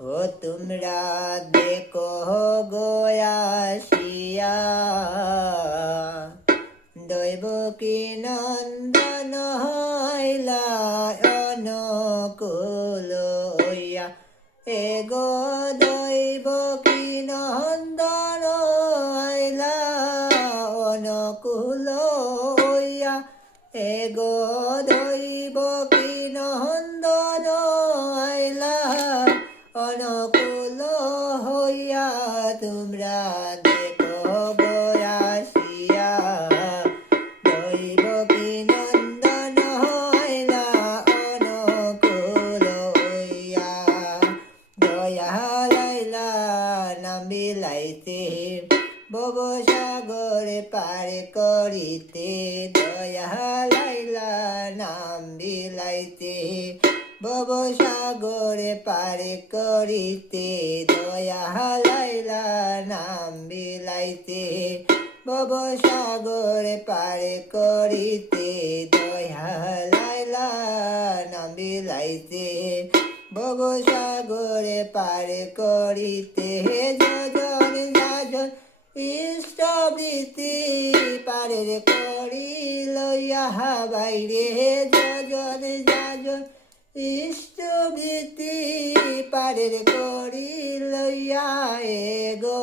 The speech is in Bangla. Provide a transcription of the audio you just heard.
ও তোমরা দেখো গো আসিয়া দৈবকী নন্দন হইলা অনুকূল হইয়া এগো দৈবকী নন্দন হইলা অনুকূল হইয়া এগো দৈবকী নন্দন হইলা অনুকূল হইয়া তোমরা দেখো গো আসিয়া দৈবকী নন্দন হইলা অনুকূল হইয়া দয়া লাইলা নাম বিলাইতে ভবসাগরে পার করিতে দয়া লাইলা নাম বিলাইতে ভবসাগরে পার করিতে দয়া লাইলা নাম বিলাইতে ভবসাগরে পার করিতে দয়া লাইলা নাম বিলাইতে ভবসাগরে পার করিতে যজন যাজন ইষ্টবৃত্তি পারের করি লইয়া বাইরে যজন যাজন ইষ্টবৃত্তি পারের করি লইয়া এগো